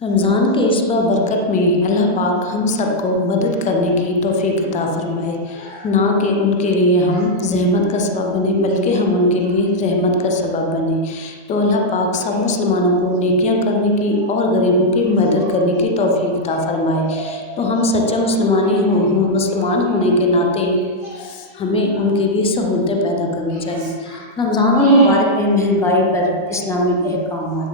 رمضان کے اس بابرکت میں اللہ پاک ہم سب کو مدد کرنے کی توفیق عطا فرمائے، نہ کہ ان کے لیے ہم زحمت کا سبب بنے بلکہ ہم ان کے لیے رحمت کا سبب بنے۔ تو اللہ پاک سب مسلمانوں کو نیکیاں کرنے کی اور غریبوں کی مدد کرنے کی توفیق عطا فرمائے۔ تو ہم سچا مسلمان ہونے کے ناطے ہمیں ان کے لیے سہولتیں پیدا کرنی چاہیے۔ رمضان المبارک میں مہنگائی پر اسلامی احکامات۔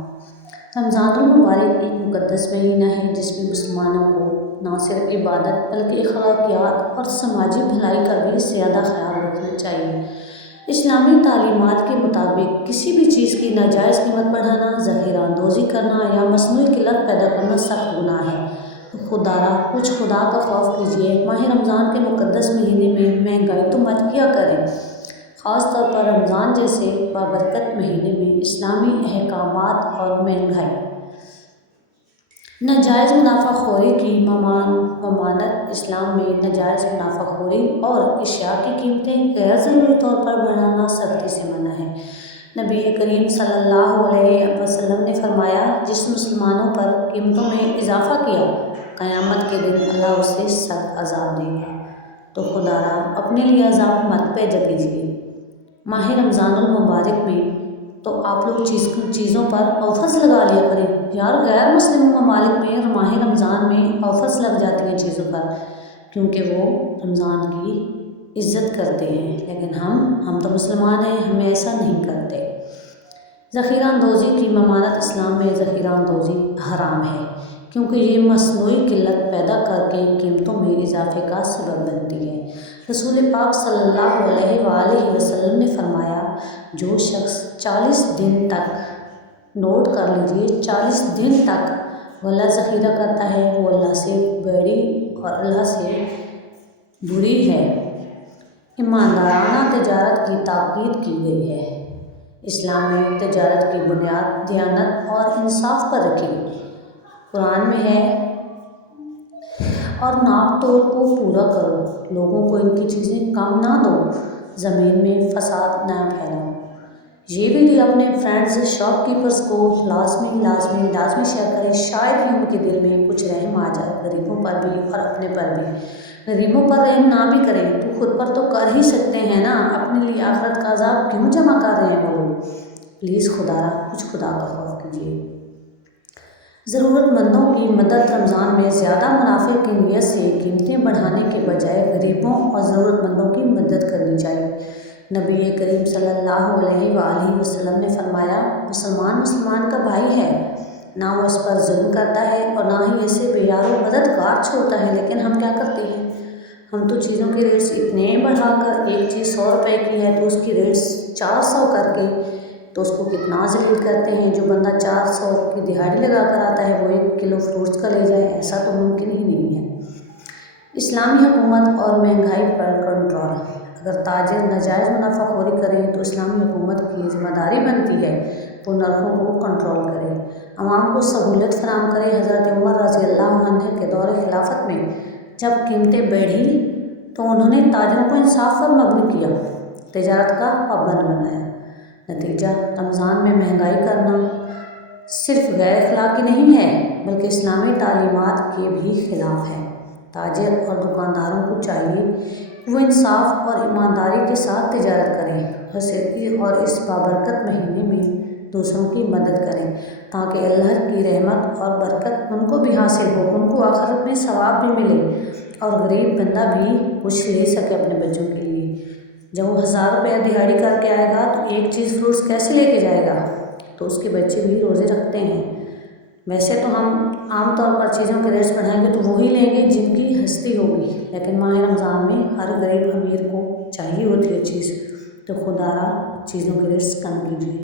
رمضان المبارک ایک مقدس مہینہ ہے جس میں مسلمانوں کو نہ صرف عبادت بلکہ اخلاقیات اور سماجی بھلائی کا بھی زیادہ خیال رکھنا چاہیے۔ اسلامی تعلیمات کے مطابق کسی بھی چیز کی ناجائز قیمت بڑھانا، ذخیرہ اندوزی کرنا یا مصنوعی قلت پیدا کرنا سخت گناہ ہے۔ تو کچھ خدا کا خوف کیجیے، ماہ رمضان کے مقدس مہینے میں مہنگائی تو مت کیا کریں۔ خاص طور پر رمضان جیسے بابرکت مہینے میں اسلامی احکامات اور مہنگائی، ناجائز منافع خوری کی ممانعت۔ اسلام میں ناجائز منافع خوری اور اشیاء کی قیمتیں غیر ضروری طور پر بڑھانا سختی سے منع ہے۔ نبی کریم صلی اللہ علیہ وسلم نے فرمایا، جس مسلمانوں پر قیمتوں میں اضافہ کیا، قیامت کے دن اللہ اسے سخت عذاب دے گا۔ تو خدا را اپنے لیے عذاب مت پیدا کیجیے۔ ماہ رمضان المبارک میں تو آپ لوگ چیزوں پر آفرز لگا لیا کریں یار۔ غیر مسلم ممالک میں ماہ رمضان میں آفرز لگ جاتی ہیں چیزوں پر، کیونکہ وہ رمضان کی عزت کرتے ہیں، لیکن ہم تو مسلمان ہیں، ہم ایسا نہیں کرتے۔ ذخیرہ اندوزی کی ممانعت۔ اسلام میں ذخیرہ اندوزی حرام ہے کیونکہ یہ مصنوعی قلت پیدا کر کے قیمتوں میں اضافے کا سبب بنتی ہے۔ رسول پاک صلی اللہ علیہ وآلہ وسلم نے فرمایا، جو شخص 40 دن تک، نوٹ کر لیجیے، 40 دن تک غلہ ذخیرہ کرتا ہے، وہ اللہ سے بڑی اور اللہ سے بری ہے۔ ایماندارانہ تجارت کی تاکید کی گئی ہے۔ اسلام میں تجارت کی بنیاد دیانت اور انصاف پر رکھی گئی۔ قرآن میں ہے، اور ناپ تول کو پورا کرو، لوگوں کو ان کی چیزیں کم نہ دو، زمین میں فساد نہ پھیلاؤ۔ یہ ویڈیو اپنے فرینڈز شاپ کیپرز کو لازمی شیئر کریں، شاید ہی ان کے دل میں کچھ رحم آ جائے، غریبوں پر بھی اور اپنے پر بھی۔ غریبوں پر رحم نہ بھی کریں تو خود پر تو کر ہی سکتے ہیں نا، اپنے لیے آخرت کا عذاب کیوں جمع کر رہے ہیں وہ لوگ۔ پلیز کچھ خدا کا خوف کیجیے۔ ضرورت مندوں کی مدد۔ رمضان میں زیادہ منافع کی نیت سے قیمتیں بڑھانے کے بجائے غریبوں اور ضرورت مندوں کی مدد کرنی چاہیے۔ نبی کریم صلی اللہ علیہ وآلہ وسلم نے فرمایا، مسلمان کا بھائی ہے، نہ وہ اس پر ظلم کرتا ہے اور نہ ہی اسے بے یار و مددگار چھوڑتا ہے۔ لیکن ہم کیا کرتے ہیں، ہم تو چیزوں کے ریٹس اتنے بڑھا کر، ایک چیز 100 روپے کی ہے تو اس کی ریٹس 400 کر کے تو اس کو کتنا ذلیل کرتے ہیں۔ جو بندہ 400 کی دہاڑی لگا کر آتا ہے وہ 1 کلو فروٹس کا لے جائے، ایسا تو ممکن ہی نہیں ہے۔ اسلامی حکومت اور مہنگائی پر کنٹرول۔ اگر تاجر ناجائز منافع خوری کریں تو اسلامی حکومت کی ذمہ داری بنتی ہے وہ نرخوں کو کنٹرول کرے، عوام کو سہولت فراہم کرے۔ حضرت عمر رضی اللہ عنہ کے دور خلافت میں جب قیمتیں بڑھیں تو انہوں نے تاجروں کو انصاف پر مبنی کیا، تجارت کا پابند بنایا۔ نتیجہ، رمضان میں مہنگائی کرنا صرف غیر اخلاقی نہیں ہے بلکہ اسلامی تعلیمات کے بھی خلاف ہے۔ تاجر اور دکانداروں کو چاہیے کہ وہ انصاف اور ایمانداری کے ساتھ تجارت کریں اور اس بابرکت مہینے میں دوسروں کی مدد کریں تاکہ اللہ کی رحمت اور برکت ان کو بھی حاصل ہو، ان کو آخرت میں ثواب بھی ملے اور غریب بندہ بھی کچھ لے سکے اپنے بچوں کے لیے۔ جب وہ 1000 روپیہ دہاڑی کر کے آئے گا تو ایک چیز فروٹس کیسے لے کے جائے گا؟ تو اس کے بچے بھی روزے رکھتے ہیں۔ ویسے تو ہم عام طور پر چیزوں کے ریٹس بڑھائیں گے تو وہی لیں گے جن کی ہستی ہوگی، لیکن ماہ رمضان میں ہر غریب امیر کو چاہیے ہوتی ہے چیز، تو خدا را چیزوں کے ریٹس کم کیجیے۔